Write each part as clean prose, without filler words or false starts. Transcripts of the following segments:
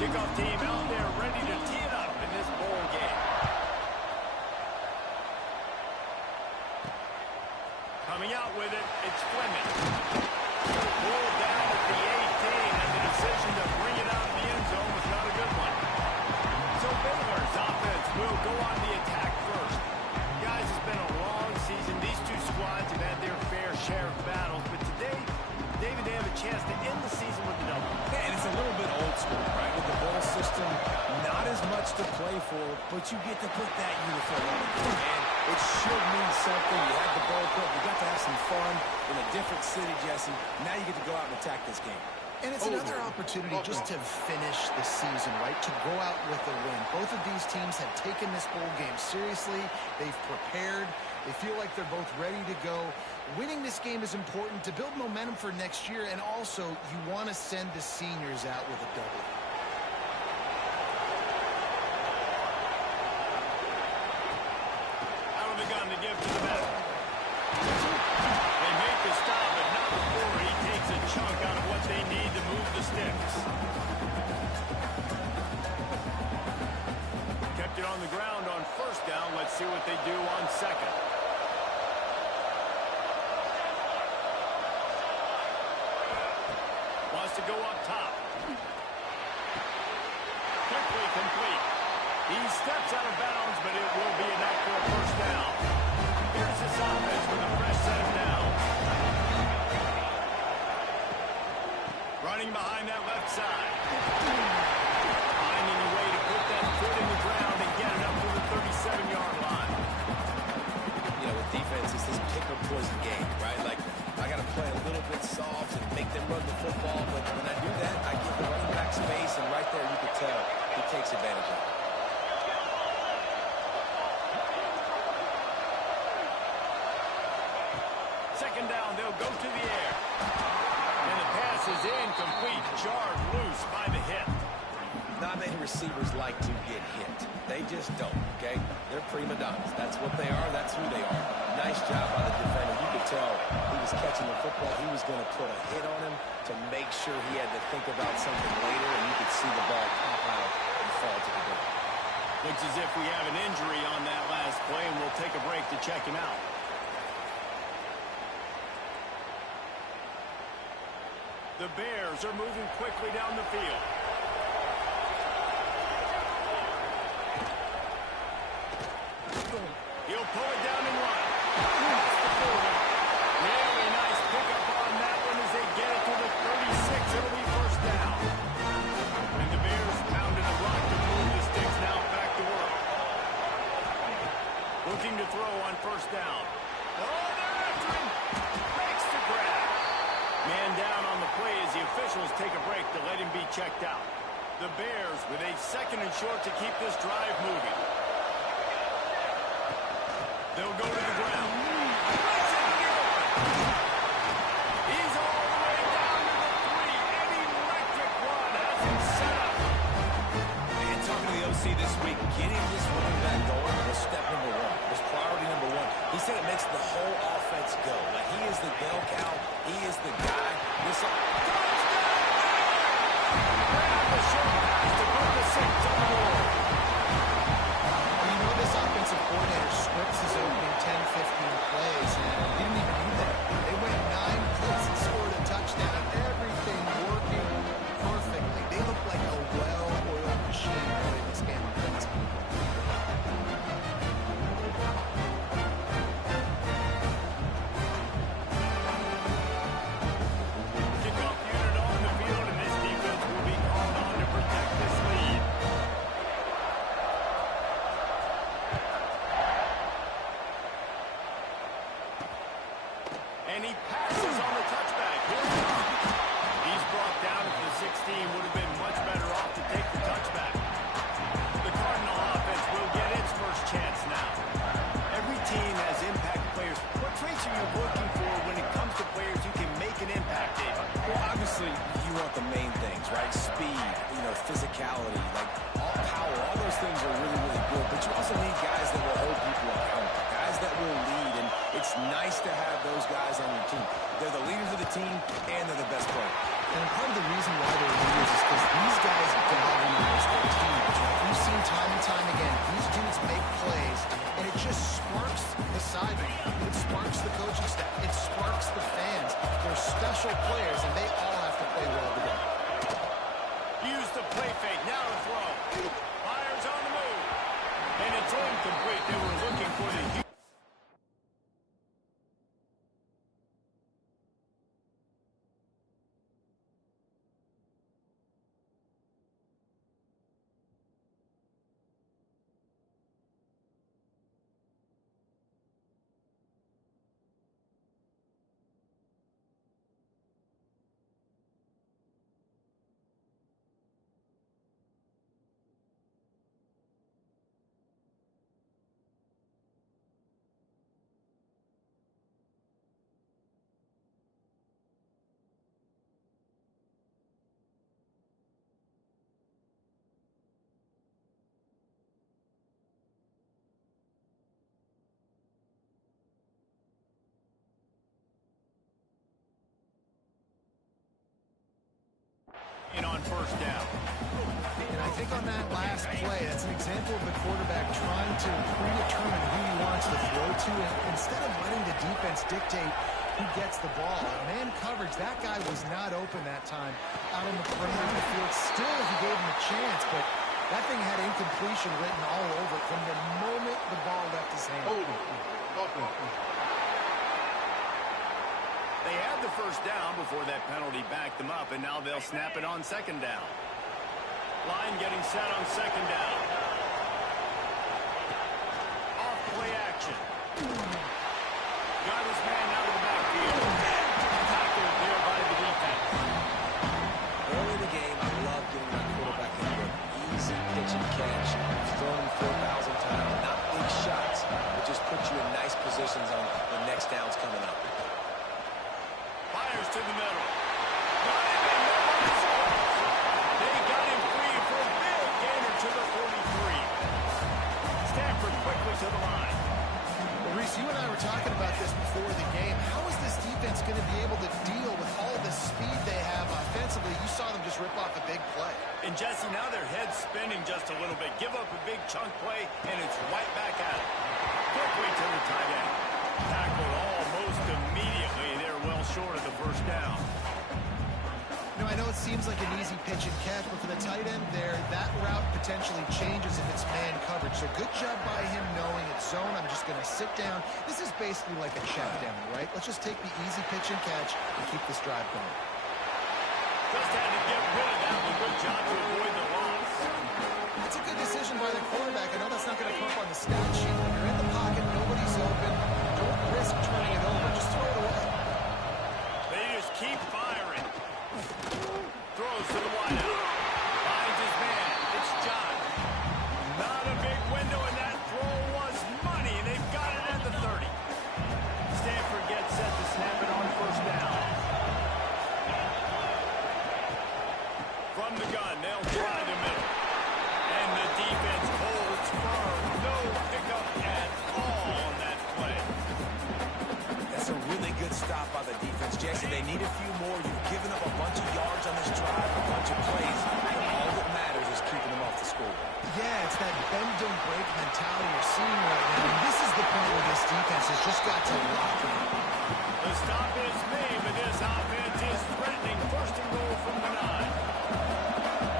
Kickoff team out there ready to tee it up in this bowl game. Coming out with it, it's Fleming. Pulled down at the 18, and the decision to bring it out of the end zone was not a good one. So Baylor's offense will go on the attack first. Guys, it's been a long season. These two squads have had their fair share of battles, but today, David, they have a chance to end the season with a double. Yeah, and it's a little bit old school, right? With the bowl system, not as much to play for, but you get to put that uniform on again, man. It should mean something. You had the bowl cup. You got to have some fun in a different city, Jesse. Now you get to go out and attack this game. And it's another opportunity just to finish the season, right? To go out with a win. Both of these teams have taken this bowl game seriously. They've prepared. They feel like they're both ready to go. Winning this game is important to build momentum for next year, and also you want to send the seniors out with a W. Out of the gun to give to the back. They make the stop, but not before he takes a chunk out of what they need to move the sticks. Kept it on the ground on first down. Let's see what they do on second. Wants to go up top. Quickly complete. He steps out of bounds, but it will be enough for a first down. Here's this offense with a fresh set of downs. Running behind that left side. Finding a way to put that foot in the ground and get it up to the 37-yard line. You know, with defense, it's this pick or poison game, right? Like, I got to play a little bit soft and make them run the football, but when I do that, I give the running back space, and right there you can tell he takes advantage of it. Second down, they'll go to the air. And the pass is incomplete, jarred loose by the hit. Not many receivers like to get hit. They just don't, okay? They're prima donnas. That's what they are. That's who they are. Nice job by the defender. You could tell he was catching the football. He was going to put a hit on him to make sure he had to think about something later, and you could see the ball pop out and fall to the ground. Looks as if we have an injury on that last play, and we'll take a break to check him out. The Bears are moving quickly down the field. He'll pull it down and run. Really nice pickup on that one as they get it to the 36. It'll be first down. And the Bears pounded the rock to move the sticks now back to work. Looking to throw on first down. Oh, they're after him. Makes the grab. Man down on the play as the officials take a break to let him be checked out. The Bears with a second and short to keep this drive moving. They'll go to the ground. He's all the way down to the 3. An electric run has him set up. And talking to the OC this week, getting this running back going was step number one. Was priority number one. He said it makes the whole offense go. Like, he is the bell cow. He is the guy. This the short pass to put the 6 on the board. You know this offensive coordinator scripts his opening 10, 15 plays, and he didn't even do that. They went 9 plays and scored a touchdown. Everything working perfectly. They look like a well-oiled machine early in this game. Kickoff unit on the field, and this defense will be called on to protect this lead. And he passes on the touchback. Here he comes. He's brought down at the 16. Would have been much better off to take the touchback. The Cardinal offense will get its first chance now. Every team has impact players. What traits are you looking for when it comes to players who can make an impact, David? Well, obviously, you want the main things, right? Speed, physicality, like all power. All those things are really, really good. But you also need guys that will hold people accountable, guys that will lead. And it's nice to have those guys on your team. They're the leaders of the team, and they're the best players. And part of the reason why they're leaders is because these guys galvanize Just a play fake. Now to throw. Fires on the move. And it's incomplete. They were looking for the... on first down. And I think on that last play, that's an example of the quarterback trying to predetermine who he wants to throw to, and instead of letting the defense dictate who gets the ball. Man coverage, that guy was not open that time out on the perimeter of the field. Still, he gave him a chance, but that thing had incompletion written all over it from the moment the ball left his hand. They had the first down before that penalty backed them up, and now they'll snap it on second down. Line getting set on second down. Off play action. Got his man out of the backfield. Tackled there by the defense. Early in the game, I love getting my quarterback in there. Easy pitch and catch. Throwing 4,000 times. Not big shots, but just put you in nice positions on when next down's coming up. Fires to the middle. Got him and nobody scores. They got him free for a big gainer to the 43. Stanford quickly to the line. Well, Reese, you and I were talking about this before the game. How is this defense going to be able to deal with all the speed they have offensively? You saw them just rip off a big play. And Jesse, now their head's spinning just a little bit. Give up a big chunk play, and it's right back at it. Quickly to the tight end. Tackled almost immediately. They're well short of the first down. You know, I know it seems like an easy pitch and catch, but for the tight end there, that route potentially changes if it's man coverage. So good job by him knowing it's zone. I'm just going to sit down. This is basically like a check down, right? Let's just take the easy pitch and catch and keep this drive going. Just had to get rid of that one. Good job to avoid the loss. That's a good decision by the quarterback. I know that's not going to come up on the stat sheet. When you're in the pocket, nobody's open. Don't risk turning it over. Just throw it away. They just keep firing. Throws to the wideout. Finds his man. It's John. Not a big window, and that throw was money, and they've got it at the 30. Stanford gets set to snap it on first down. From the gun, they'll try the middle. And the defense holds firm. No pickup at all on that play. That's a really good stop by the defense, Jesse. They need a few more. You've given up a bunch of yards on this drive, a bunch of plays. And all that matters is keeping them off the scoreboard. Yeah, it's that bend don't break mentality you're seeing right now. And this is the point where this defense has just got to lock in. The stop is made, but this offense is threatening. First and goal from the 9.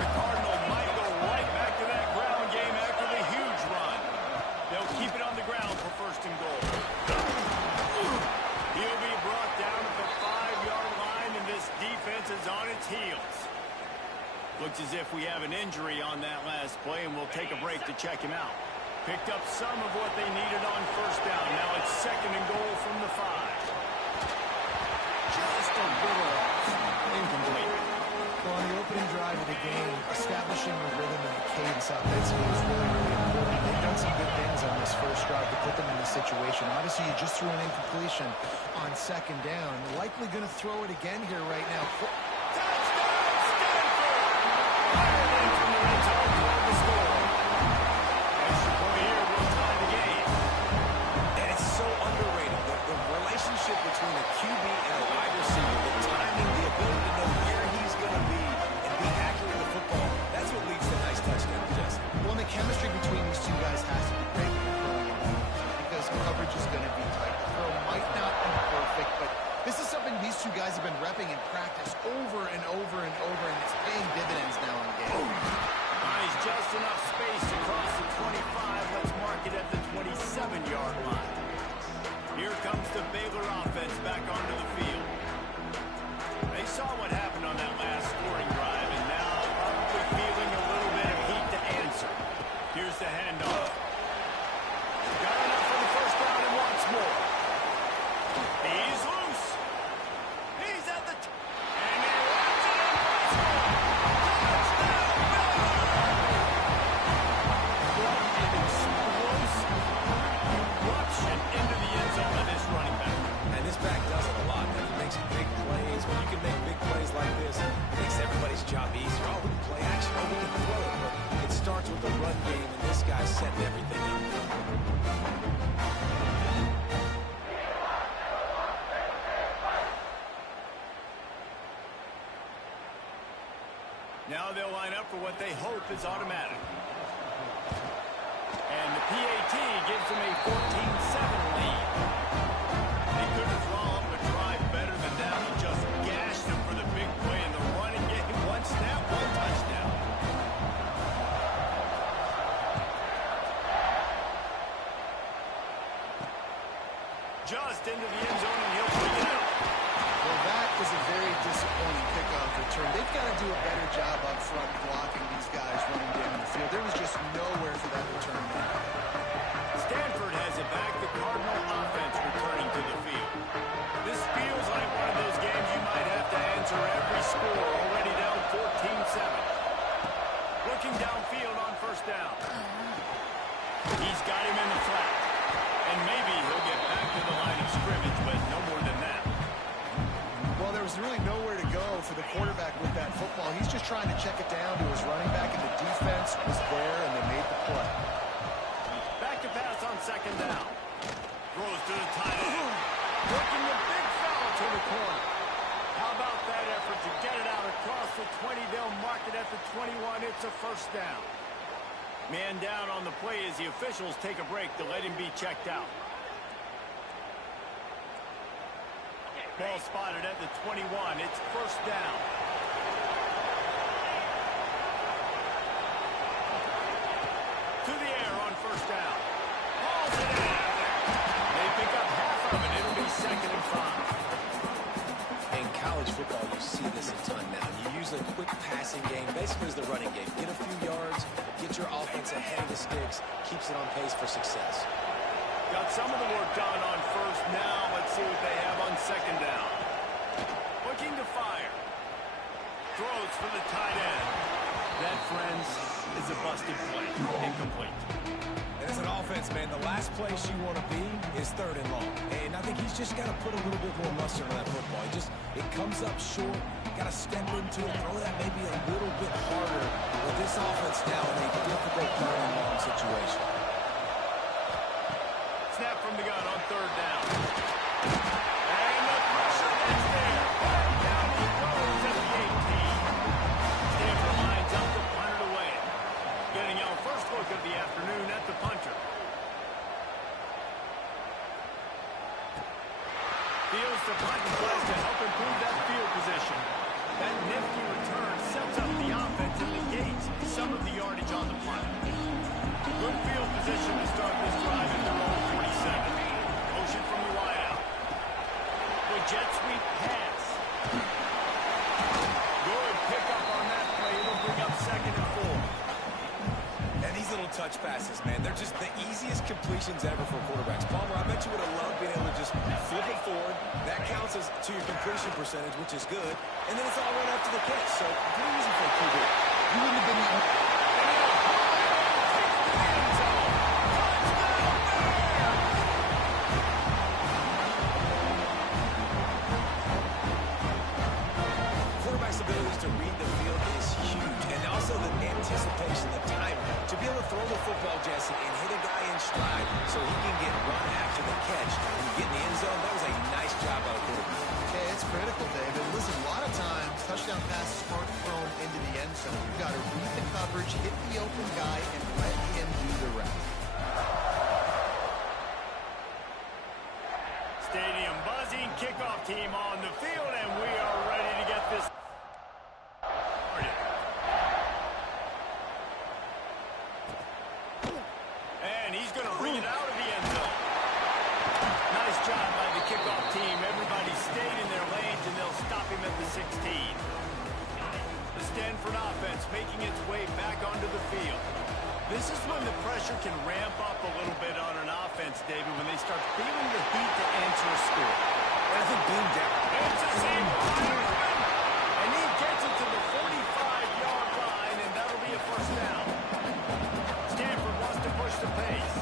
The Cardinal might go right back to that ground game after the huge run. They'll keep it on the ground for first and goal. He'll be brought down at the 5-yard line, and this defense is on its heels. Looks as if we have an injury on that last play, and we'll take a break to check him out. Picked up some of what they needed on first down. Now it's second and goal from the 5. Just a little incomplete. Well, on the opening drive of the game, establishing the rhythm and the cadence offensively was really, really important. They've done some good things on this first drive to put them in this situation. Obviously, you just threw an incompletion on second down. Likely going to throw it again here right now. Touchdown, Stanford! Fired in from the red zone toward the score. Extra point here will tie the game. And it's so underrated. The relationship between a QB and a wide receiver, the timing, the ability to know where he's going to be and be accurate with the football, that's what leads to nice touchdowns, Jesse. Well, the chemistry between these two guys has to be great because coverage is going to be tight. The throw might not be perfect, but this is something these two guys have been repping in practice over setting everything up. Now they'll line up for what they hope is automatic. And the PAT gives them a 14-7 lead. They couldn't draw up a drive better than that. He just gashed them for the big play in the running game. One snap, one touchdown. Just into the end zone, and he'll bring it out. Well, that is a very disappointing kickoff return. They've got to do a better job up front blocking these guys running down the field. There was just nowhere for that return there. Stanford has it back. The Cardinal offense returning to the field. This feels like one of those games you might have to answer every score. Already down 14-7. Looking downfield on first down. He's got him in the flat. And maybe he'll get back to the line of scrimmage, but no more than that. Well, there was really nowhere to go for the quarterback with that football. He's just trying to check it down to his running back, and the defense was there, and they made the play. Back to pass on second down. Throws to the tight end. Working the big foul to the corner. How about that effort to get it out across the 20? They'll mark it at the 21. It's a first down. Man down on the play as the officials take a break to let him be checked out. Ball spotted at the 21. It's first down. To the air on first down. Hauls it in. They pick up half of it. It'll be 2nd and 5. In college football, you see this a ton now. You use a quick passing game, basically as the running game. Get a few yards, get your offense ahead of the sticks, keeps it on pace for success. Got some of the work done on first. Now let's see what they have on second down. Looking to fire. Throws for the tight end. That, friends, is a busted play. Incomplete. And as an offense, man, the last place you want to be is 3rd and long. And I think he's just got to put a little bit more mustard on that football. It comes up short. Got to step into it, throw that maybe a little bit harder. With this offense now in a difficult 3rd and long situation. Snap from the gun on third down. And the pressure that's there. And down he goes at the 18. Stanford lines up to punt it away. Getting our first look of the afternoon at the punter. Fields the punt and tries to help improve that field position. That nifty return sets up the offense and negates some of the yardage on the punt. Good field position to start this drive at their own 47. Motion from the wideout. The jet sweep pass. Good pickup on that play. It'll bring up 2nd and 4. And these little touch passes, man, they're just the easiest completions ever for quarterbacks. Palmer, I bet you would have loved being able to just flip it forward. That counts as to your completion percentage, which is good. And then it's all right after the catch. So pretty easy for a QB. You wouldn't have been... Quarterback's abilities to read the field is huge. And also the anticipation, the time to be able to throw the football, Jesse, and hit a guy in stride so he can get run after the catch and get in the end zone. That was a nice job by the quarterback. Okay, it's critical, David. Listen, a lot of times, touchdown passes aren't thrown into the end zone. You've got to read the coverage, hit the open guy, and let him do the rest. Stadium buzzing. Kickoff team on the field, and we are ready to get this started. And he's going to bring it out of the end zone. Nice job by the kickoff team. Everybody stayed in their lanes, and they'll stop him at the 16. The Stanford offense making its way back onto the field. This is when the pressure can ramp up a little bit on an offense, David, when they start feeling the heat to answer a score. And I think being down. It's a save. And he gets it to the 45-yard line, and that'll be a first down. Stanford wants to push the pace.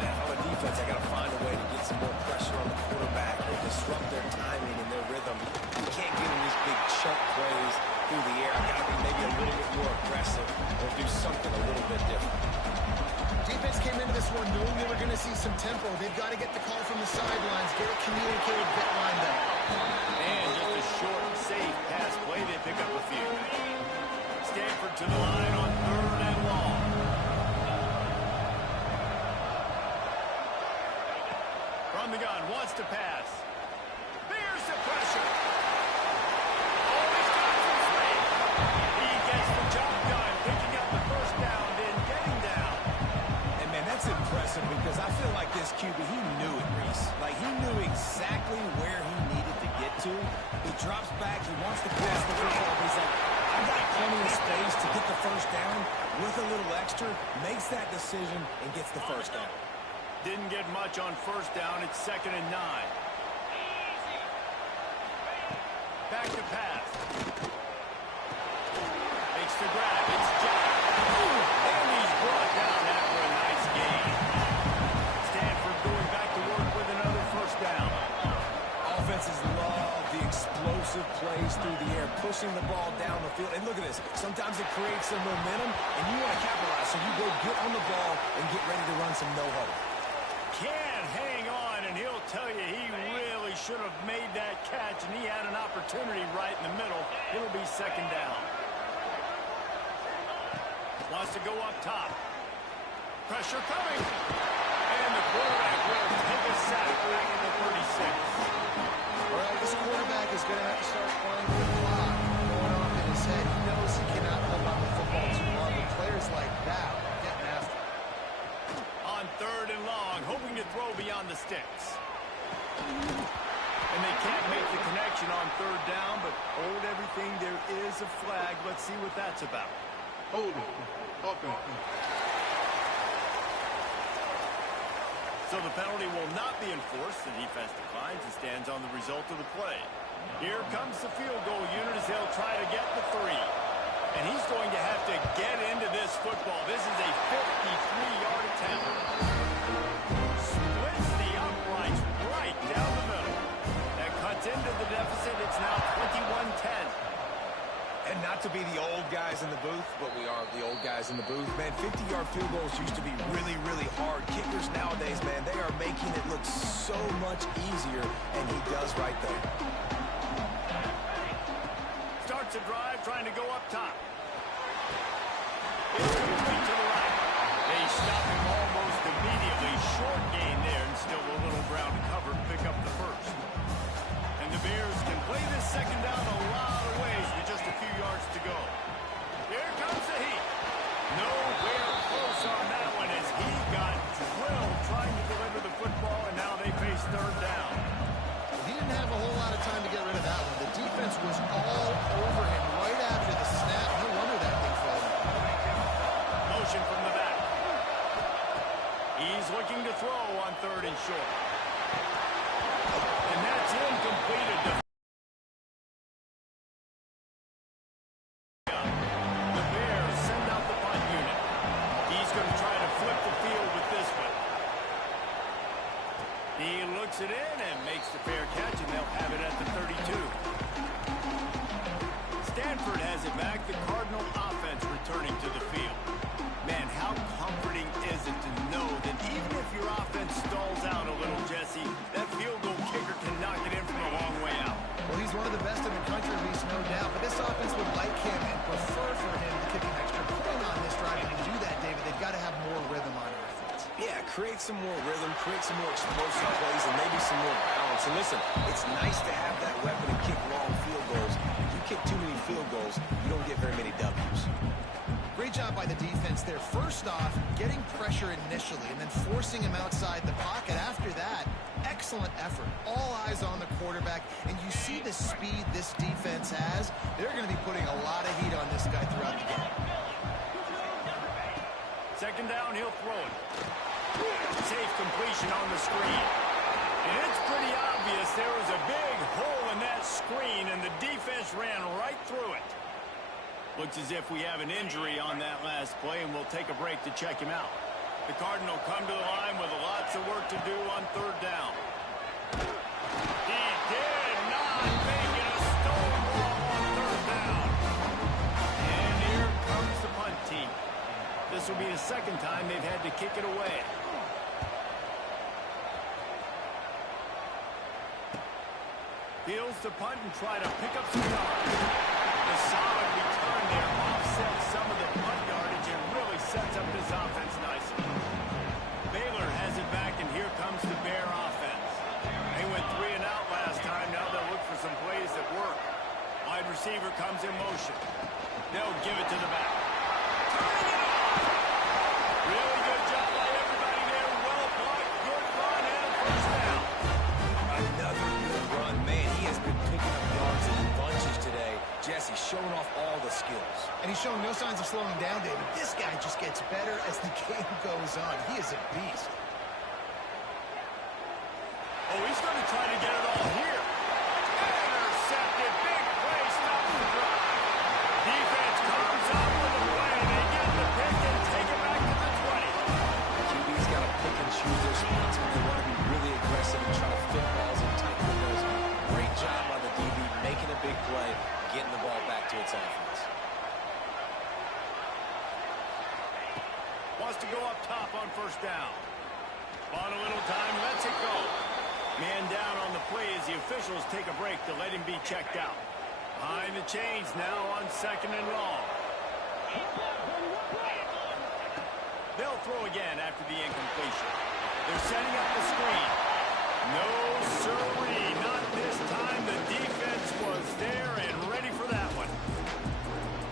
Man, on the defense, I got to find a way to get some more pressure on the quarterback or disrupt their timing and their rhythm. You can't get in these big chunk plays through the air. I got to be maybe a little bit more aggressive or do something a little bit different. came into this one knowing they were going to see some tempo. They've got to get the call from the sidelines, get it communicated, get lined up. And just a short, safe pass play. They pick up a few. Stanford to the line on 3rd and long. From the gun, wants to pass. There's the pressure. Oh, he's got some speed. He gets the job done, picking up the first down, then getting down. And, man, that's impressive because I feel like this QB, he knew it, Reese. Like, he knew exactly where he needed to get to. He drops back. He wants to pass the football. But he's like, I got plenty of space to get the first down. With a little extra, makes that decision and gets the first down. Didn't get much on first down. It's 2nd and 9. Back to pass. Makes the grab. It's Jack. And he's brought down after a nice gain. Stanford going back to work with another first down. Offenses love the explosive plays through the air, pushing the ball down the field. And look at this. Sometimes it creates some momentum, and you want to capitalize. So you go get on the ball and get ready to run some no-huddle. Can't hang on, and he'll tell you he really should have made that catch, and he had an opportunity right in the middle. It'll be 2nd down. Wants to go up top. Pressure coming. And the quarterback will take a sack back at the 36. Well, this quarterback is going to have to start playing with the clock going off in his head. He knows he cannot hold on to the football too long, but players like that are getting after him. On 3rd and long, hoping to throw beyond the sticks. And they can't make the connection on 3rd down, but hold everything. There is a flag. Let's see what that's about. Hold it. Okay. So the penalty will not be enforced. The defense declines and stands on the result of the play. Here comes the field goal unit as they'll try to get the 3. And he's going to have to get into this football. This is a 53-yard attempt. Splits the uprights right down the middle. That cuts into the deficit. It's now 21-10. And not to be the old guys in the booth, but we are the old guys in the booth. Man, 50-yard field goals used to be really, really hard. Kickers nowadays, man, they are making it look so much easier, and he does right there. Starts a drive, trying to go up top. It's complete to the right. They stop him almost immediately. Short gain there, and still a little ground to cover to pick up the first. And the Bears can play this 2nd down a lot of ways with just a few yards to go. Here comes the heat. Nowhere close on that one as he got drilled trying to deliver the football, and now they face 3rd down. He didn't have a whole lot of time to get rid of that one. The defense was all over him right after the snap. No wonder that thing fell. Motion from the back. He's looking to throw on 3rd and short. And that's incomplete. The Bears send out the punt unit. He's going to try to flip the field with this one. He looks it in and makes the fair catch, and they'll have it at the 32. Stanford has it back. The Cardinal offense returning to the field. Man, how comforting is it to know that even if your offense stalls out a little, Jesse, that field goal kicker can knock it in from a long way out. Well, he's one of the best in the country, at least, no doubt. But this offense would like him and prefer for him to kick an extra point on this drive. And to do that, David, they've got to have more rhythm on offense. Yeah, create some more rhythm, create some more explosive plays, and maybe some more balance. And listen, it's nice to have that weapon and kick long field goals. If you kick too many field goals, you don't get very many W's. Great job by the defense there. First off, getting pressure initially and then forcing him outside the pocket. After that, excellent effort. All eyes on the quarterback. And you see the speed this defense has. They're going to be putting a lot of heat on this guy throughout the game. 2nd down, he'll throw it. Safe completion on the screen. And it's pretty obvious there was a big hole in that screen, and the defense ran right through it. Looks as if we have an injury on that last play, and we'll take a break to check him out. The Cardinal come to the line with lots of work to do on 3rd down. He did not make it a stonewall on 3rd down. And here comes the punt team. The This will be the second time they've had to kick it away. Fields to punt and try to pick up some yards. The solid return there offsets some of the punt yardage and really sets up this offense nicely. Baylor has it back, and here comes the Bear offense. They went 3 and out last time. Now they'll look for some plays that work. Wide receiver comes in motion. They'll give it to the back. Turning it off! Really good job by everybody there. Well blocked, good run, and a first down. Another good run. Man, he has been picking up yards in bunches today. Jesse showing off all the skills. And he's showing no signs of slowing down, David. This guy just gets better as the game goes on. He is a beast. Oh, he's going to try to get it all here. Intercepted. Big play. Stops the drive. Defense comes up with a play. They get the pick and take it back to the 20. QB's got to pick and choose their spots when they want to be really aggressive and try to fit balls in tight windows. Great job by the DB making a big play, getting the ball back to its offense. Wants to go up top on first down. On a little time, lets it go. Man down on the play as the officials take a break to let him be checked out. Behind the chains now on 2nd and long. They'll throw again after the incompletion. They're setting up the screen. No sirree, not this time. The defense was there and ready for that one.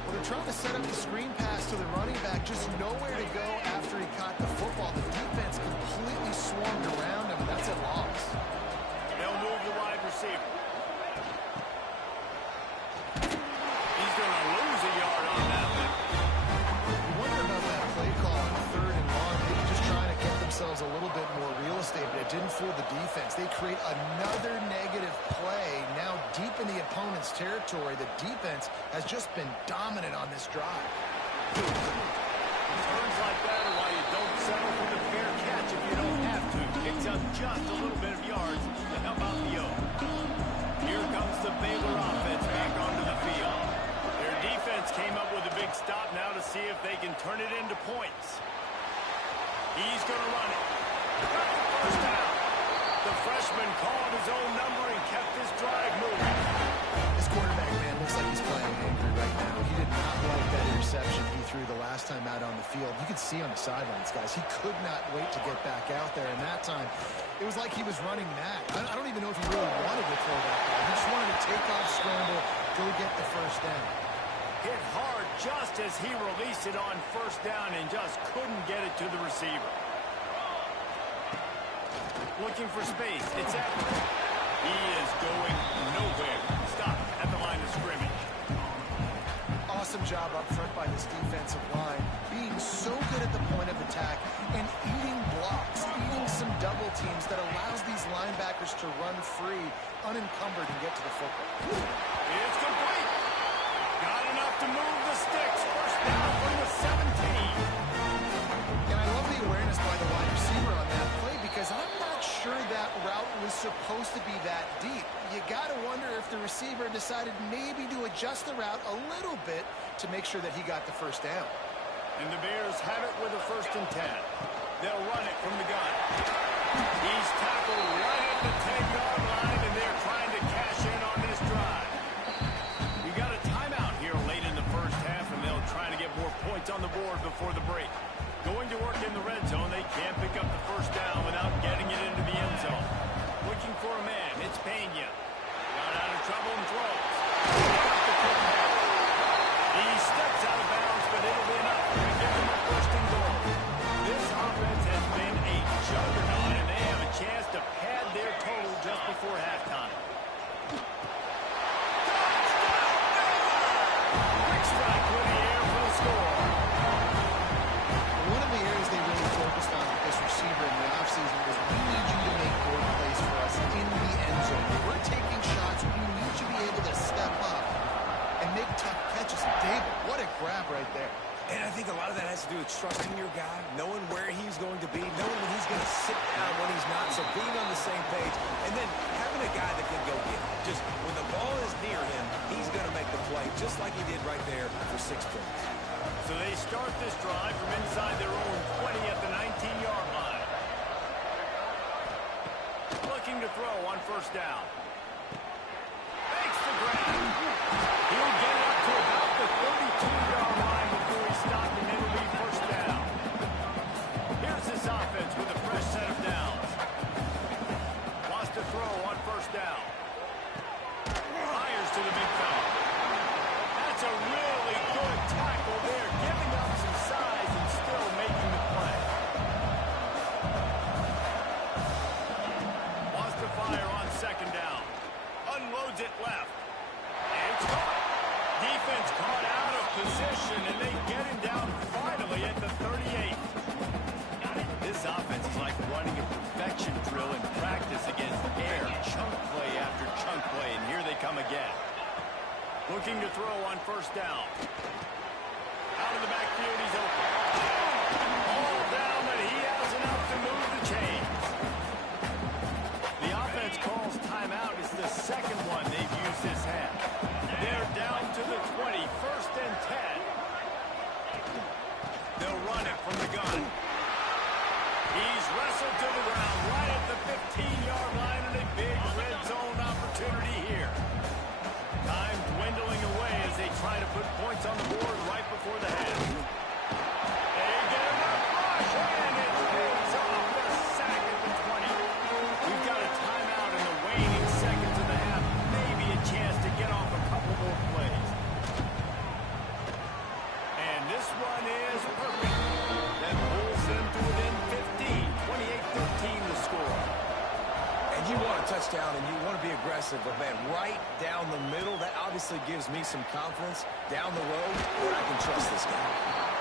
Well, they're trying to set up the screen pass to the running back, just nowhere to go after he caught the football. The defense completely swarmed around him, and that's a loss. They'll move the wide receiver. He's going to lose a yard on that one. You wonder about that play call on 3rd and long. Maybe just trying to get themselves a little bit more real estate, but it didn't fool the defense. They create another negative play now deep in the opponent's territory. The defense has just been dominant on this drive. Turns like that are why you don't settle for the fair catch if you don't have to. Picks up just a little bit of yards to help out the O. Here comes the Baylor offense back onto the field. Their defense came up with a big stop now to see if they can turn it into points. He's going to run it. Got the first down. The freshman called his own number and kept this drive moving. This quarterback, man, looks like he's playing angry right now. He did not like that interception he threw the last time out on the field. You could see on the sidelines, guys, he could not wait to get back out there. And that time, it was like he was running mad. I don't even know if he really wanted to throw that ball. He just wanted to take off, scramble, go get the first down. Hit hard just as he released it on first down and just couldn't get it to the receiver. Looking for space. It's Evans. He is going nowhere. Stop at the line of scrimmage. Awesome job up front by this defensive line, being so good at the point of attack and eating blocks, eating some double teams that allows these linebackers to run free, unencumbered, and get to the football. It's complete. Got enough to move the sticks. First down from the 17. And I love the awareness by the wide receiver on that play because I'm not sure that route was supposed to be that deep. You got to wonder if the receiver decided maybe to adjust the route a little bit to make sure that he got the first down. And the Bears have it with a 1st and 10. They'll run it from the gun. He's tackled right at the 10-yard line, and they're trying to cash in on this drive. We got a timeout here late in the first half, and they'll try to get more points on the board before the break. Going to work in the red zone, they can't pick up the first down without getting it into the end zone. Looking for a man, it's Pena. Got out of trouble and throws. He steps out of bounds, but it'll be enough to give him a 1st and goal. This offense has been a juggernaut, and they have a chance to pad their total just before halftime. Quick strike with the air for the score. One of the areas they really focused on with this receiver in the offseason was we need you to make more plays for us in the end zone. When we're taking shots, we need you to be able to step up and make tough catches. David, what a grab right there. And I think a lot of that has to do with trusting your guy, knowing where he's going to be, knowing when he's going to sit down, when he's not, so being on the same page, and then having a guy that can go get it. Just when the ball is near him, he's going to make the play, just like he did right there for 6 points. So they start this drive from inside their own 20 at the 19-yard line. Looking to throw on first down. Makes the grab. He'll get it up to about the 32-yard line before he stopped, and it'll be first down. Here's this offense with a fresh set of downs. Wants to throw on first down. Fires to the big fella. That's a really good tackle there, giving up some size and still making the play. Wants to fire on second down. Unloads it left. And it's caught. Defense caught out of position, and they get him down finally at the 38. This offense is like running a perfection drill in practice against air. Chunk play after chunk play, and here they come again. Looking to throw on first down. Out of the backfield, he's open. All down, but he has enough to move the chains. The offense calls timeout. It's the second one they've used this half. They're down to the 20, first and 10. They'll run it from the gun. He's wrestled to the ground right at the 15-yard line, and a big red zone opportunity here. Time dwindling away as they try to put points on the board right before the half. They get enough rush, and it pays off the sack at the 20. We've got a timeout in the waning seconds of the half. Maybe a chance to get off a couple more plays. And this one is perfect. That pulls them to within 15. 28-13 the score. And you want a touchdown and you want to be aggressive, but man, right down the middle, that obviously gives me some confidence down the road where I can trust this guy.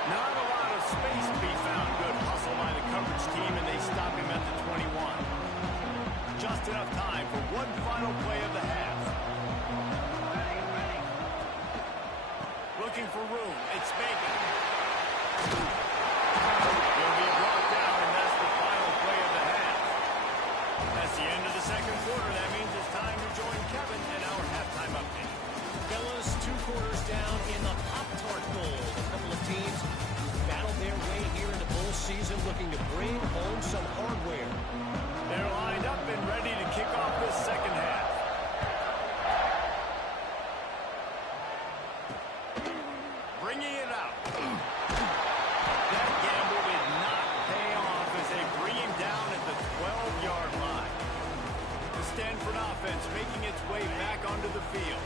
Not a lot of space to be found. Good hustle by the coverage team, and they stop him at the 21. Just enough time for one final play of the half. Looking for room. It's Bacon. He'll be brought down, and that's the final play of the half. That's the end of the second quarter. That means it's time to join Kevin in our halftime update. Fellas, 2 quarters down in the Pop-Tart Bowl. A couple of teams battled their way here in the bowl season, looking to bring home some hardware. They're lined up and ready to kick off this second half. Bringing it out. That gamble did not pay off as they bring him down at the 12-yard line. The Stanford offense making its way back onto the field.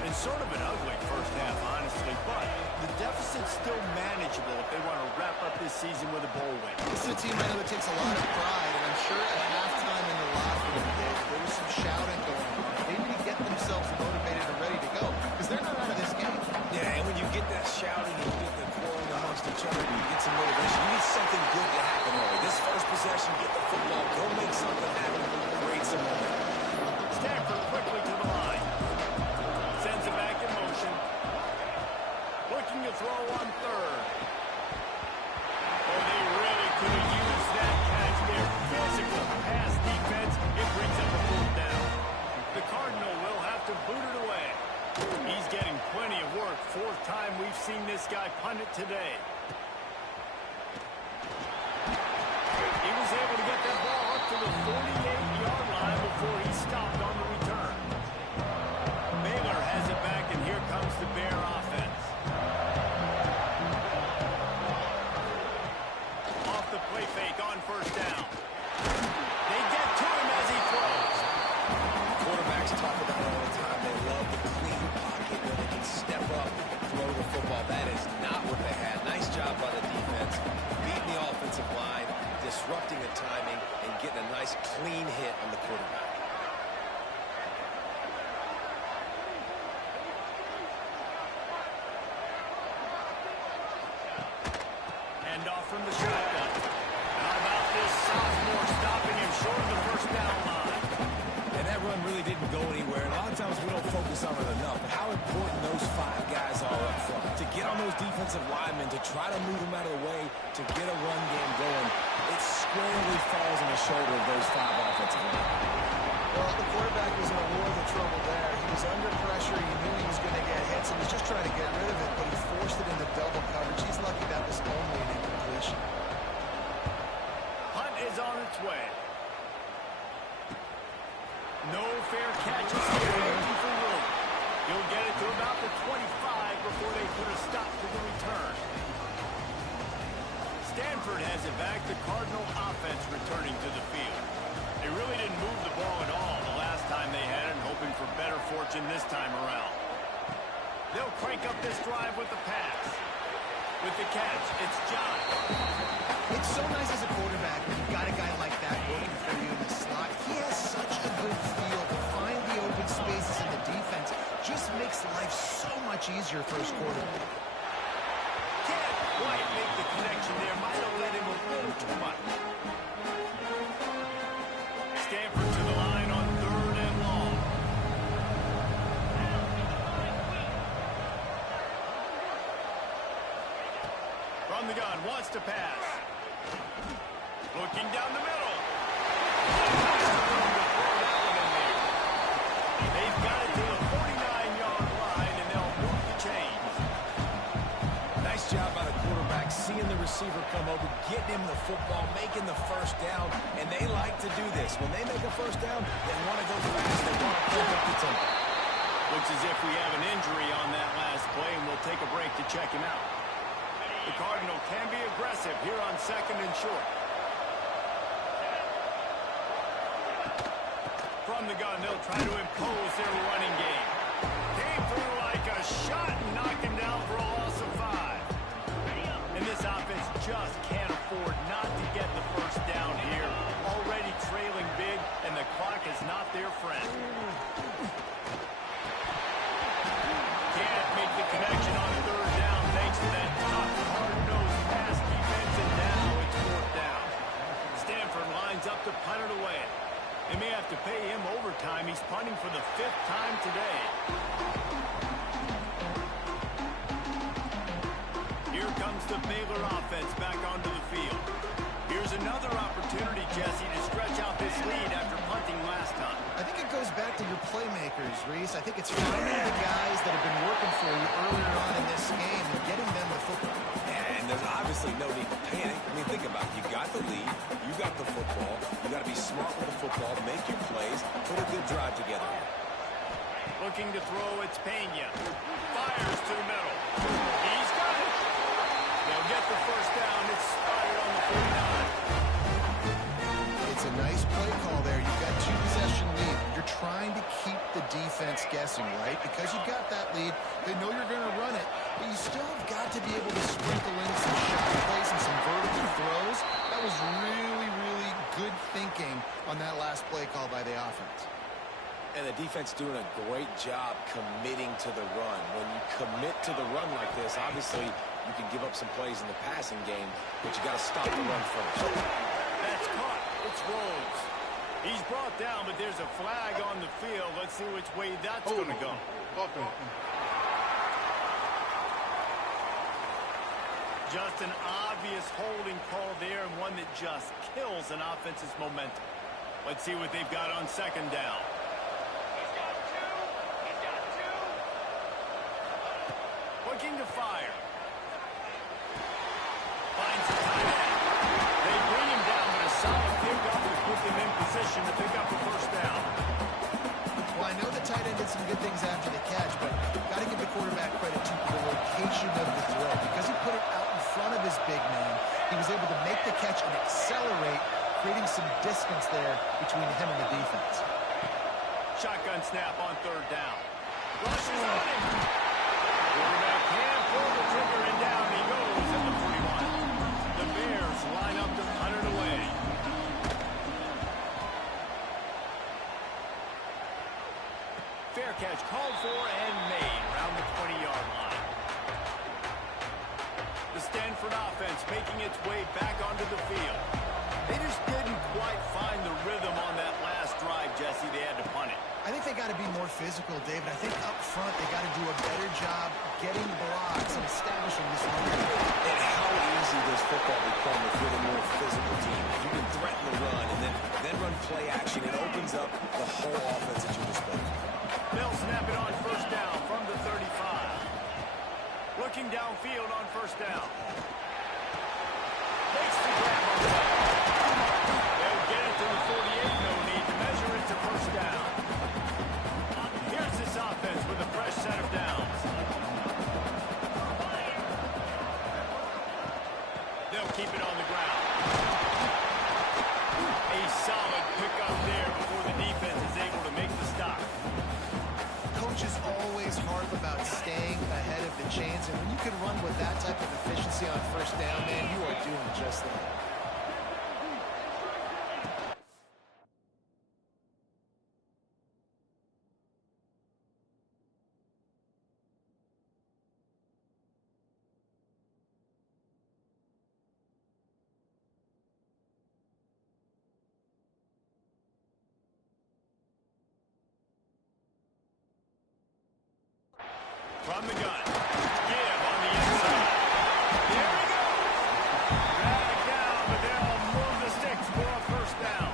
And sort of an ugly first half, honestly, but the deficit's still manageable if they want to wrap up this season with a bowl win. This is a team I know that takes a lot of pride, and I'm sure at halftime in the locker room, Dave, there was some shouting going on. Maybe to get themselves motivated and ready to go, because they're not out of this game. Yeah, and when you get that shouting, you get the quarreling amongst each other, and you get some motivation. You need something good to happen early. This first possession, get the football, go make something happen, create some momentum. Stanford quickly to the line. Sends it back in motion. Looking to throw on third. Oh, they really could have used that catch there. Physical pass defense. It brings up a fourth down. The Cardinal will have to boot it away. He's getting plenty of work. 4th time we've seen this guy punt it today. He was able to get that ball up to the 48-yard line before he stopped on the return. Baylor has it back, and here comes the Bear offense. Off the play fake on first down. They get to him as he throws. Quarterbacks talk about it all the time. They love the clean pocket where they can step up and throw the football. That is not what they had. Nice job by the defense, beating the offensive line, disrupting the timing, and getting a nice clean hit on the quarterback. Hand off from the shotgun. How about this sophomore stopping him short of the first down line? And that run really didn't go anywhere. And a lot of times we don't focus on it enough. But how important those 5 guys are up front. To get on those defensive linemen, to try to move them out of the way, to get a run game going, it squarely falls on the shoulder of those 5 offensive linemen. Well, the quarterback was in a world of trouble there. He was under pressure. He knew he was going to get hits. He was just trying to get rid of it, but he forced it into double coverage. He's lucky that Fair catch is here, looking for room. He'll get it to about the 25 before they put a stop to the return. Stanford has it back. The Cardinal offense returning to the field. They really didn't move the ball at all the last time they had it, hoping for better fortune this time around. They'll crank up this drive with the pass. With the catch, it's John. It's so nice as a quarterback when you've got a guy like that working for you in the slot. He has such a good feel to find the open spaces in the defense. Just makes life so much easier for his quarterback. Can't quite make the connection there. Might have let him a little too much. Stanford to the line on 3rd and long. From the gun, wants to pass. Looking down the middle. They've got it to the 49-yard line, and they'll move the chains. Nice job by the quarterback, seeing the receiver come over, getting him the football, making the first down, and they like to do this. When they make a first down, they want to go fast. They want to pick up the tempo. Looks as if we have an injury on that last play, and we'll take a break to check him out. The Cardinal can be aggressive here on 2nd and short. From the gun, they'll try to impose their running game. Came through like a shot and knocked him down for a loss of 5. And this offense just can't afford not to get the first down here. Already trailing big, and the clock is not their friend. Can't make the connection on 3rd down thanks to that tough, hard-nosed pass defense, and now it's 4th down. Stanford lines up to punt it away. They may have to pay him overtime. He's punting for the 5th time today. Here comes the Baylor offense back onto the field. Here's another opportunity, Jesse, to stretch out this lead after punting last time. I think it goes back to your playmakers, Reese. I think it's finding the guys that have been working for you earlier on in this game and getting them the football. And there's obviously no need to panic. I mean, think about it. You got the lead. You got the football. You got to be smart with the football, make your plays, put a good drive together here. Looking to throw, it's Pena. Fires to the middle. He's got it. They'll get the first down. It's spotted on the 49. It's a nice play call there. You've got 2-possession lead. You're trying to keep the defense guessing, right? Because you've got that lead, they know you're going to run it, but you still have got to be able to sprinkle in some shot plays and some vertical throws. That was really, really good thinking on that last play call by the offense. And the defense doing a great job committing to the run. When you commit to the run like this, obviously you can give up some plays in the passing game, but you got to stop the run first. That's caught. It's Rhodes. He's brought down, but there's a flag on the field. Let's see which way that's going to go. Offense. Just an obvious holding call there, and one that just kills an offense's momentum. Let's see what they've got on 2nd down. Looking to fire. Finds the tight end. They bring him down, but a solid pickup will put them in position to pick up a first down. Well, I know the tight end did some good things after the catch, but got to give the quarterback credit to the location of the throw. Because he put it out in front of his big man, he was able to make the catch and accelerate, creating some distance there between him and the defense. Shotgun snap on 3rd down. Rushes on him. Quarterback can't pull the trigger, and down he goes at the 41. The Bears line up to punt it away. Fair catch called for and made around the 20-yard line. The Stanford offense making its way back onto the field. They just didn't quite find the rhythm on that last drive, Jesse. They had to punt it. I think they got to be more physical, David. I think up front they got to do a better job getting blocks and establishing this run. And how easy does football become if you're the more physical team? If you can threaten the run and then run play action, it opens up the whole offense at your disposal. They'll snap it on 1st down from the 35. Looking downfield on 1st down. Makes the grab on the They'll get it to the 48. No need to measure it to 1st down. they'll keep it on the ground. A solid pickup there before the defense is able to make the stop. Coach is always hard about staying ahead of the chains, and when you can run with that type of efficiency on first down, man, you are doing just that. From the gun. Give on the inside. Here we go. Drag down, but they'll move the sticks for a first down.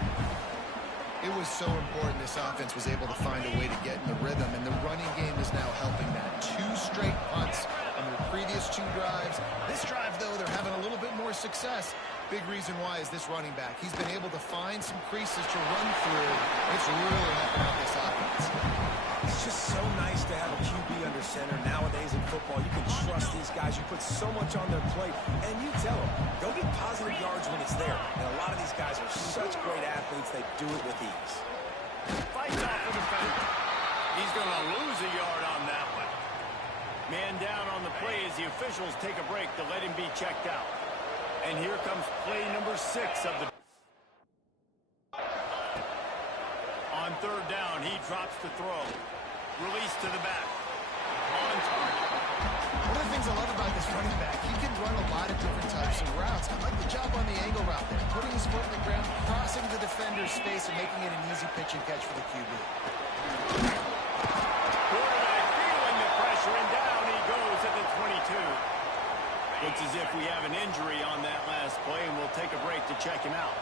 It was so important this offense was able to find a way to get in the rhythm, and the running game is now helping that. 2 straight punts on their previous 2 drives. This drive, though, they're having a little bit more success. Big reason why is this running back. He's been able to find some creases to run through. It's really helping out this offense. It's just so nice to have a QB under center. Nowadays in football, you can trust these guys. You put so much on their plate, and you tell them, go get positive yards when it's there. And a lot of these guys are such great athletes, they do it with ease. Fights off the defender. He's going to lose a yard on that one. Man down on the play as the officials take a break to let him be checked out. And here comes play number 6 of the... On third down, he drops to throw. Release to the back. On target. One of the things I love about this running back, he can run a lot of different types of routes. I like the job on the angle route there, putting his foot in the ground, crossing the defender's space, and making it an easy pitch and catch for the QB. Quarterback feeling the pressure, and down he goes at the 22. Looks as if we have an injury on that last play, and we'll take a break to check him out.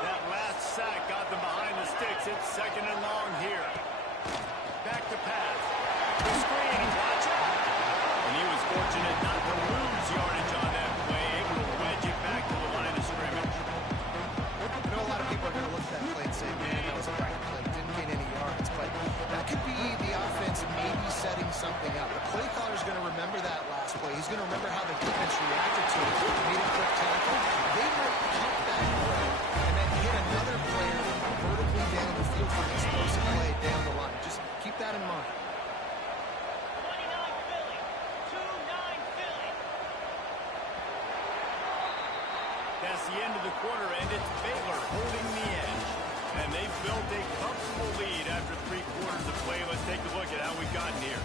That last sack got them behind the sticks. It's 2nd and long here. Back to pass. The screen, watch out. And he was fortunate not to lose yardage on that play, able to wedge it back to the line of scrimmage. I know a lot of people are going to look at that play and say, man, that was a great play. Didn't gain any yards. But that could be the offense maybe setting something up. The play caller's going to remember that last play. He's going to remember how the defense reacted to it. Made a quick tackle. They might keep that play and then hit another player vertically down the field for an explosive play down the line. Just keep that in mind. 29 Philly. 2-9 Philly. That's the end of the quarter, and it's Baylor holding the edge. And they've built a comfortable lead after 3 quarters of play. Let's take a look at how we've gotten here.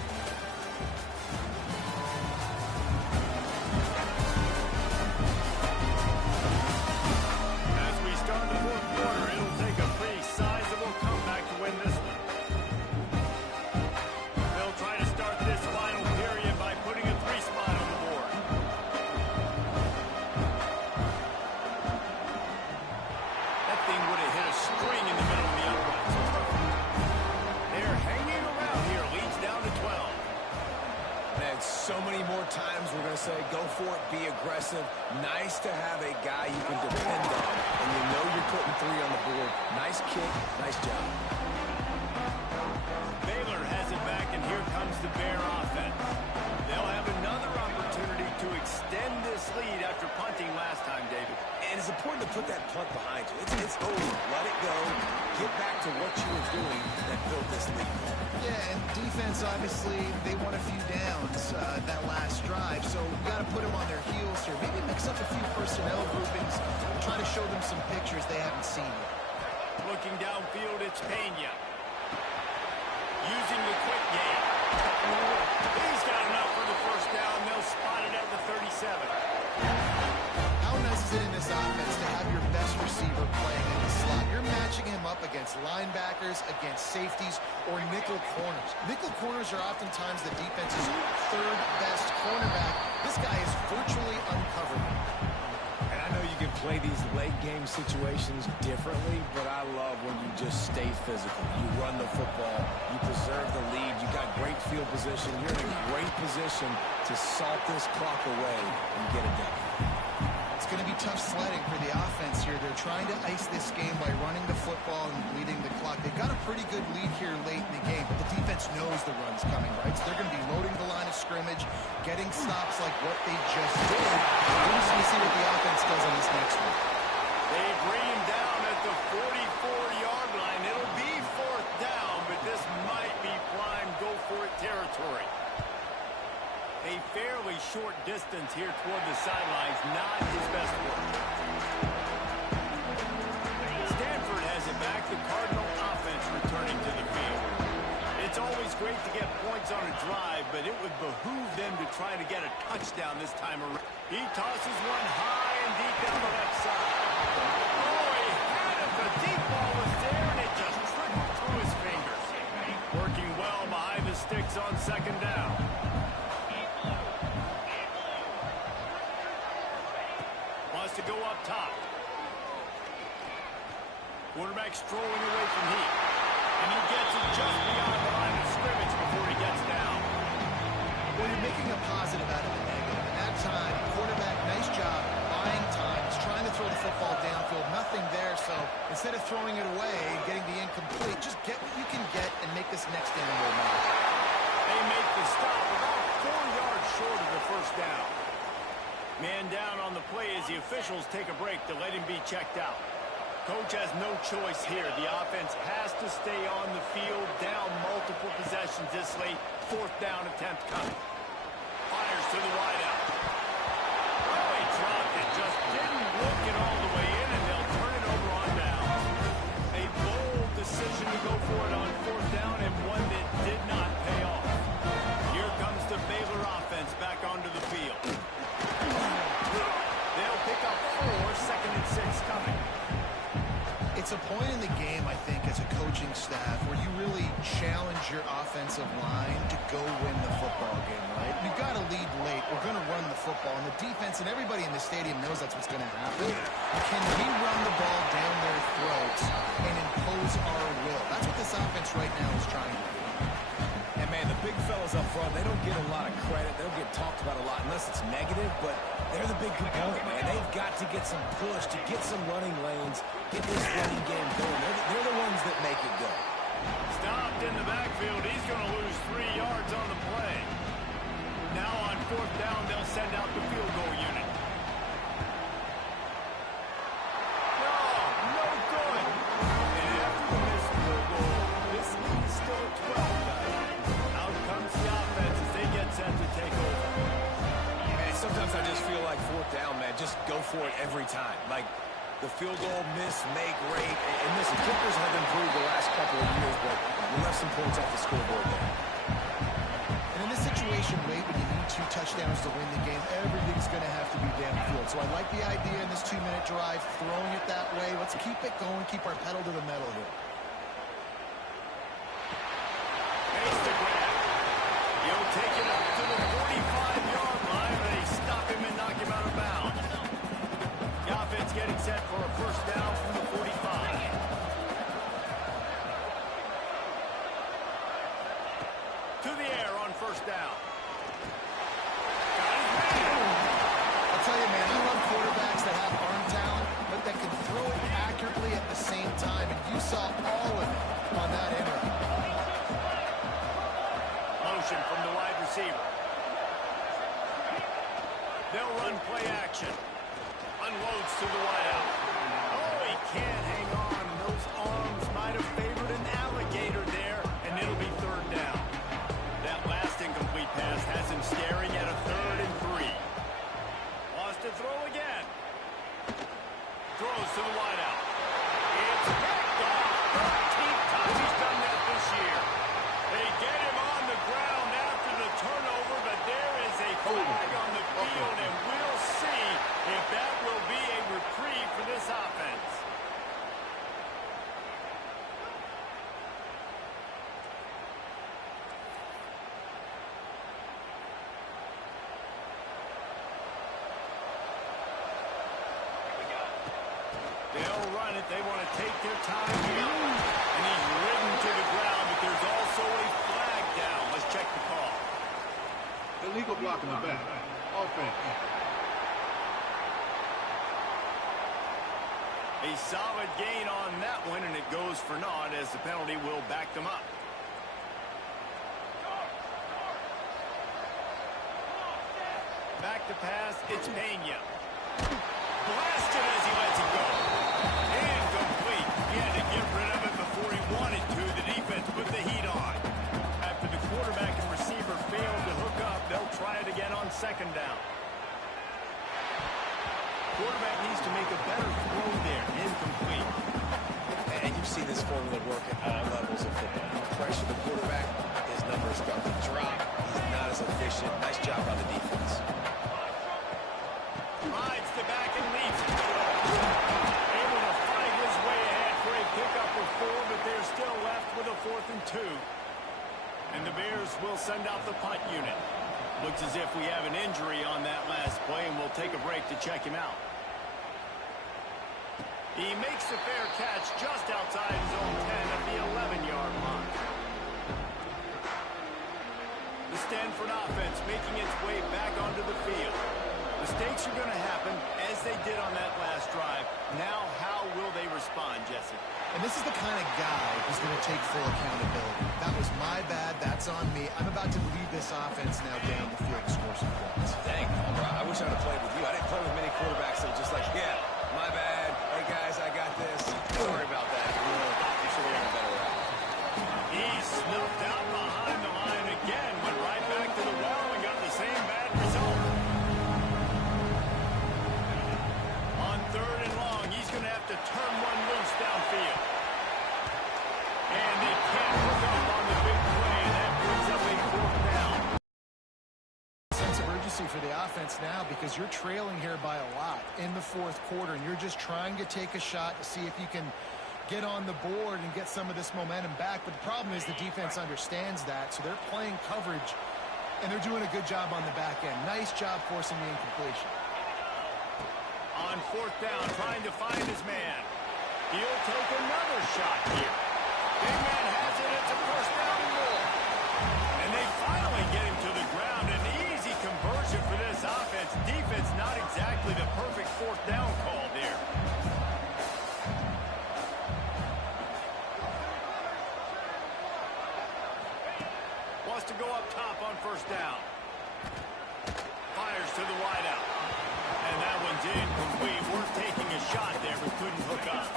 As we start the 4th quarter, it'll take a pretty sizable comeback to win this one. They'll try to start this final period by putting a 3 spot on the board. That thing would have hit a string in the middle of the uprights. They're hanging around here. Leads down to 12. Man, so many more times we're going to say, go for it, be aggressive. Nice to have a guy you can depend on, and you know you're putting 3 on the board. Nice kick, nice job. Baylor has it back, and here comes the Bear offense. They'll have another opportunity to extend this lead after punting last time, David. And it's important to put that punt behind you. It's over. Let it go. Get back to what you were doing that built this lead. Yeah, and defense, obviously, they won a few downs that last drive, so we got to put them on their heels here. Maybe mix up a few personnel groupings and try to show them some pictures they haven't seen yet. Looking downfield, it's Pena. Using the quick game. He's got enough for the first down. They'll spot it at the 37. How nice is it in this offense to have your best receiver playing in the slot? You're matching him up against linebackers, against safeties, or nickel corners. Nickel corners are oftentimes the defense's 3rd best cornerback. This guy is virtually uncoverable. And I know you can play these late game situations differently, but I love when you just stay physical. You run the football, you preserve the lead, you got great field position, you're in a great position to salt this clock away and get it done. It's going to be tough sledding for the offense here. They're trying to ice this game by running the football and bleeding the clock. They've got a pretty good lead here late in the game, but the defense knows the run's coming, right? So they're going to be loading the line of scrimmage, getting stops like what they just did. We're just going to see what the offense does on this next one. They bring him down at the 44-yard line. It'll be 4th down, but this might be prime go-for-it territory. A fairly short distance here toward the sidelines, not his best work. Stanford has it back. The Cardinal offense returning to the field. It's always great to get points on a drive, but it would behoove them to try to get a touchdown this time around. He tosses one high and deep down the left side. Oh, he had it. The deep ball was there, and it just trickled through his fingers. Working well behind the sticks on 2nd down. Wants to go up top. Quarterback strolling away from heat. And he gets it just beyond the line of scrimmage before he gets down. Well, you're making a positive out of a negative. At that time, quarterback, nice job, buying time. He's trying to throw the football downfield. Nothing there, so instead of throwing it away and getting the incomplete, just get what you can get and make this next animal mark. They make the stop about 4 yards short of the 1st down. Man down on the play as the officials take a break to let him be checked out. Coach has no choice here. The offense has to stay on the field, down multiple possessions this late. 4th down attempt coming. Fires to the wideout. Oh, he dropped it. Just didn't look it all the way in, and they'll turn it over on down. A bold decision to go for it on 4th down, and one that did not pay off. Here comes the Baylor offense back onto the field. They'll pick up 4, 2nd and 6 coming. It's a point in the game, I think, as a coaching staff where you really challenge your offensive line to go win the football game, right? You've got to lead late. We're going to run the football. And the defense and everybody in the stadium knows that's what's going to happen. Can we run the ball down their throats and impose our will? That's what this offense right now is trying to do. And, man, the big fellas up front, they don't get a lot of credit. They don't get talked about a lot unless it's negative, but they're the big component, man. They've got to get some push, to get some running lanes, get this running game going. They're the ones that make it go. Stopped in the backfield. He's going to lose 3 yards on the play. Now on 4th down, they'll send out the field goal unit. No good. And after the missed field goal, this is still a 12. Out comes the offense as they get set to take over. Man, sometimes I just feel like 4th down, man, just go for it every time. Like, the field goal miss, make rate. And listen, kickers have improved the last couple of years, but we left some points off the scoreboard there. And in this situation, Wade, when you need 2 touchdowns to win the game, everything's going to have to be downfield. So I like the idea in this 2-minute drive, throwing it that way. Let's keep it going, keep our pedal to the metal here. Makes the grab. He'll take it up to the 45-yard line. They stop him and knock him out of bounds. The offense getting set for a 1st down from the 45. To the air on 1st down. Got his man. I'll tell you, man, I love quarterbacks that have arm talent, but that can throw it accurately at the same time. And you saw all of it on that interim. Motion from the wide receiver. They'll run play action. Unloads to the wideout. Oh, he can't hang on. Those arms might have favored an alligator there, and it'll be 3rd down. That last incomplete pass has him staring at a 3rd and 3. Wants to throw again. Throws to the wideout. It's picked off. 13th time he's done that this year. They get him on the ground after the turnover, but there is a flag on the field, and we'll see if that will be a reprieve for this offense. They'll run it. They want to take their time here. And he's ridden to the ground, but there's also a flag down. Let's check the call. Illegal block in the back. Offense. A solid gain on that one, and it goes for naught as the penalty will back them up. Back to pass, it's Pena. Blasted quarterback needs to make a better throw there. Incomplete. And you've seen this formula work at all levels of football. You pressure the quarterback, his numbers start to drop. He's not as efficient. Nice job by the defense. Rides the back and leads it. Able to fight his way ahead for a pickup of 4, but they're still left with a 4th and 2. And the Bears will send out the punt unit. Looks as if we have an injury on that last play, and we'll take a break to check him out. He makes the fair catch just outside his own 10 at the 11-yard line. The Stanford offense making its way back onto the field. Mistakes are going to happen, as they did on that last drive. Now, how will they respond, Jesse? And this is the kind of guy who's going to take full accountability. That was my bad. That's on me. I'm about to lead this offense now down the field to score some points. Dang, I wish I'd have played with you. I didn't play with many quarterbacks that are just like, yeah, my bad. Hey, guys, I got this. Don't worry about that. You should have run a better route. He snuffed out behind the line again, went right back to the well and got the same bad result. On 3rd and long, he's going to have to turn one loose downfield. And they can't hook up on the big play, and that brings up a 4th down. Sense of urgency for the offense now because you're trailing here by a lot in the 4th quarter, and you're just trying to take a shot to see if you can get on the board and get some of this momentum back. But the problem is the defense understands that, so they're playing coverage, and they're doing a good job on the back end. Nice job forcing the incompletion. On 4th down, trying to find his man. He'll take another shot here. Big man has it. It's a 1st down and more. And they finally get him to the ground. An easy conversion for this offense. Defense not exactly the perfect 4th down call there. Wants to go up top on 1st down. Fires to the wideout. And that one's incomplete. Worth taking a shot there, but couldn't hook up.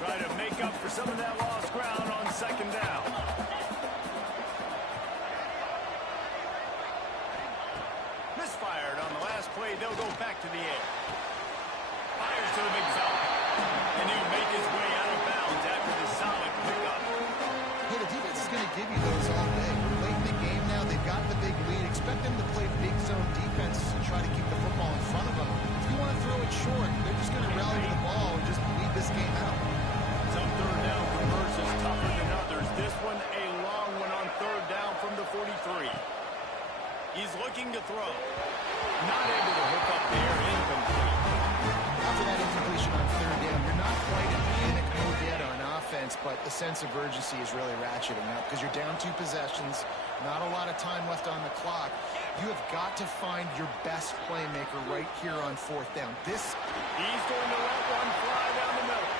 Try to make up for some of that lost ground on 2nd down. Misfired on the last play. They'll go back to the air. Fires to the big fella. And he'll make his way out of bounds after the solid pickup. Hey, the defense is going to give you those all day. We're late in the game now. They've got the big lead. Expect them to play big zone defense and try to keep the football in front of them. If you want to throw it short, they're just going to rally to the ball and just lead this game out. Some 3rd down conversions tougher than others. This one a long one on 3rd down from the 43. He's looking to throw. Not able to hook up there. Incomplete. After that incompletion on 3rd down, you're not quite in panic mode yet on offense, but the sense of urgency is really ratcheting up because you're down 2 possessions, not a lot of time left on the clock. You have got to find your best playmaker right here on 4th down. He's going to let one fly down the middle.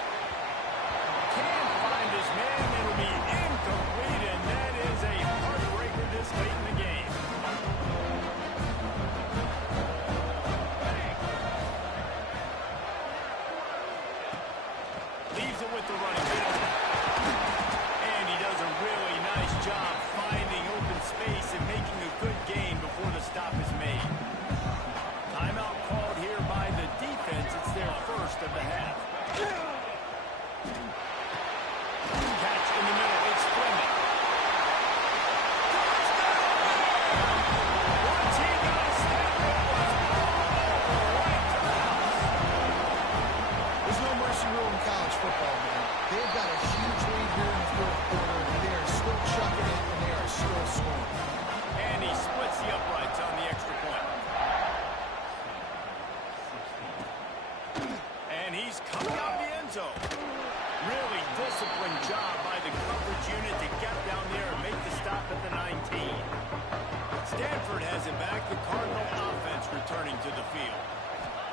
Can't find his man. It'll be incomplete, and that is a heartbreaker this late in the game. Leaves it with the running back. And he does a really nice job finding open space and making a good gain before the stop is made. Timeout called here by the defense. It's their 1st of the half. Catch in the middle. It's Fleming. Once he got a step, it was right to the house. There's no mercy rule in college football, man. They've got a huge lead here in the 4th quarter, and they are still chucking it, and they are still scoring. And he splits the uprights on the extra point. And he's coming out the end zone. Really disciplined job by the coverage unit to get down there and make the stop at the 19. Stanford has it back. The Cardinal offense returning to the field.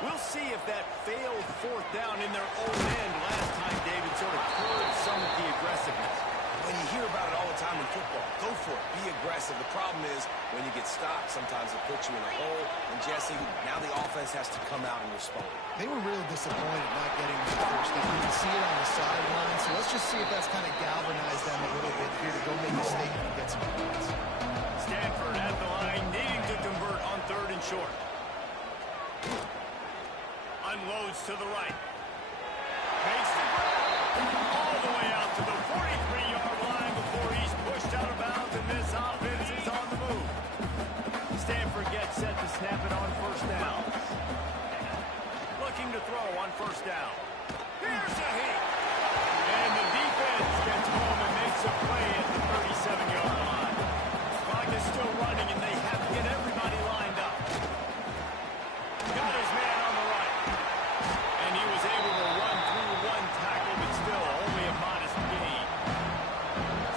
We'll see if that failed 4th down in their own end last time, David, sort of curbed some of the aggressiveness. When you hear about it all the time in football, go for it. Be aggressive. The problem is when you get stopped, sometimes it puts you in a hole. And, Jesse, now the offense has to come out and respond. They were really disappointed not getting that 1st down. You can see it on the sideline. So let's just see if that's kind of galvanized them a little bit here to go make a statement and get some points. Stanford at the line, needing to convert on 3rd and short. A Unloads to the right. Makes the grab. All the way out to the 43-yard line before he's pushed out of bounds, and this offense is on the move. Stanford gets set to snap it on first down. Looking to throw on first down. Here's a hit. And the defense gets home and makes a play at the 37-yard line. Clock is still running, and they have to get everybody lined up. Got his man on the right. And he was able to run through one tackle, but still only a modest gain.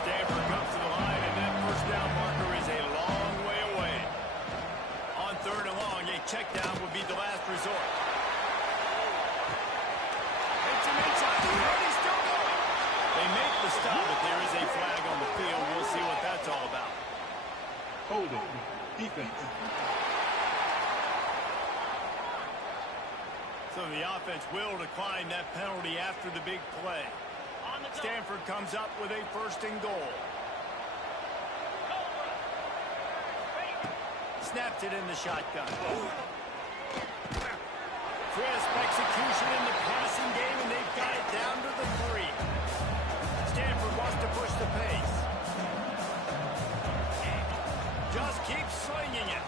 Stanford comes to the line, and that first down marker is a long way away. On third and long, a check down would be the last resort. It's an inside. He's still going. They make the stop, but there is a flag on the field. We'll see what that's all about. Holding. Defense. So the offense will decline that penalty after the big play. Stanford comes up with a first and goal. Snapped it in the shotgun. Crisp execution in the passing game, and they've got it down to the 3. Stanford wants to push the pace. Just keeps slinging it.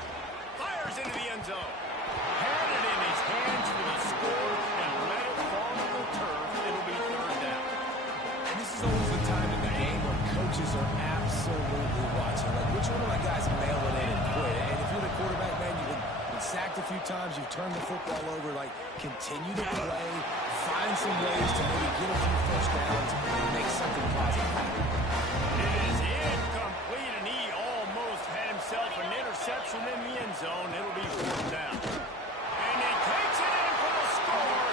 Fires into the end zone. Had it in his hands for the score and let it fall to the turf. It'll be third down. And this is always the time in the game where coaches are absolutely watching. Like, which one of my guys mail it in and quit? And if you're the quarterback, man, you've been sacked a few times. You've turned the football over. Like, continue to play. Find some ways to maybe get a few first downs and make something positive happen. It is incomplete, and he almost had himself an interception in the end zone. It'll be fourth down. And he takes it in for the score.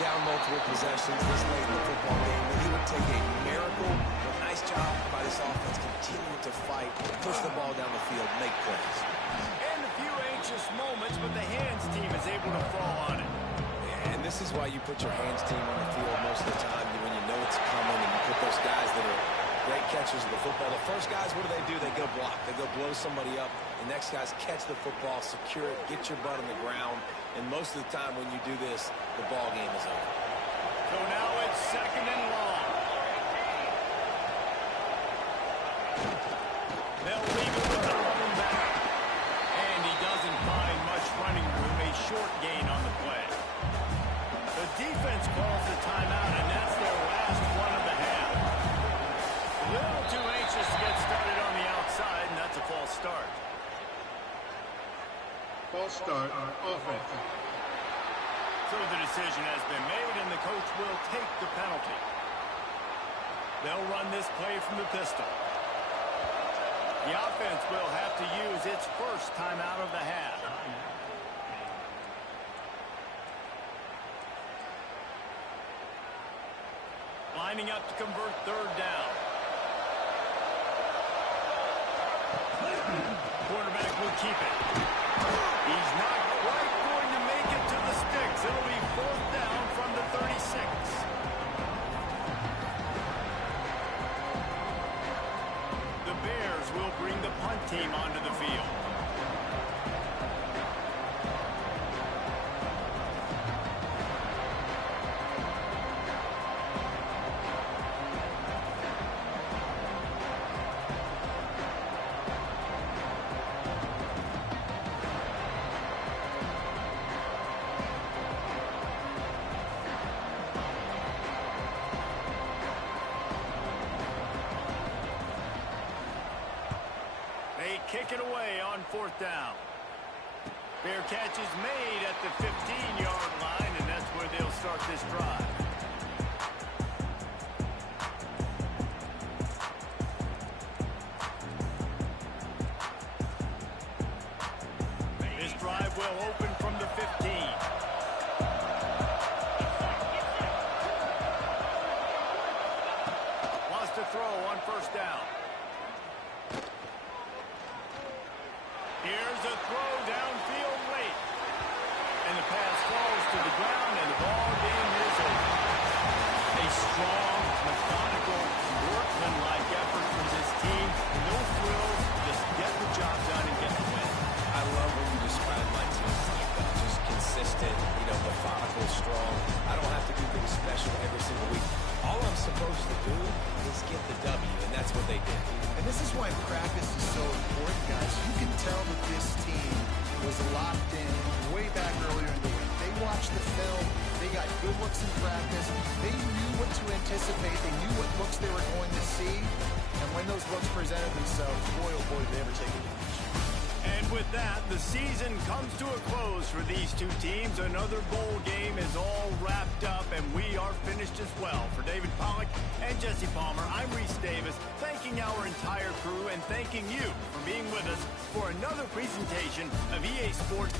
Down multiple possessions this late in the football game. It would take a miracle. A nice job by this offense continuing to fight, push the ball down the field, make plays. And a few anxious moments, but the hands team is able to fall on it. And this is why you put your hands team on the field most of the time, when you know it's coming, and you put those guys that are great catchers of the football. The first guys, what do? They go block. They go blow somebody up. The next guys catch the football, secure it, get your butt on the ground. And most of the time when you do this, the ball game is over. So now it's second and long. They'll leave it with the running back. And he doesn't find much running room. A short gain on the play. The defense calls the timeout, and that's their last one of the half. A little too anxious to get started on the outside, and that's a false start. False start on offense. So the decision has been made, and the coach will take the penalty. They'll run this play from the pistol. The offense will have to use its first timeout of the half. Lining up to convert third down. Quarterback will keep it. He's not quite going to make it to the sticks. It'll be fourth down from the 36. The Bears will bring the punt team onto the field. Kick it away on fourth down. Fair catch is made at the 15-yard line, and that's where they'll start this drive. This drive will open from the 15. Wants to throw on first down. Here's a throw downfield late. And the pass falls to the ground. this is why practice is so important, guys. You can tell that this team was locked in way back earlier in the week. They watched the film. They got good looks in practice. They knew what to anticipate. They knew what looks they were going to see. And when those looks presented themselves, boy, oh boy, did they ever take advantage. And with that, the season comes to a close for these two teams. Another bowl game is all wrapped up, and we are finished as well. For David Pollack and Jesse Palmer, I'm Reese Davis, thanking our entire crew and thanking you for being with us for another presentation of EA Sports.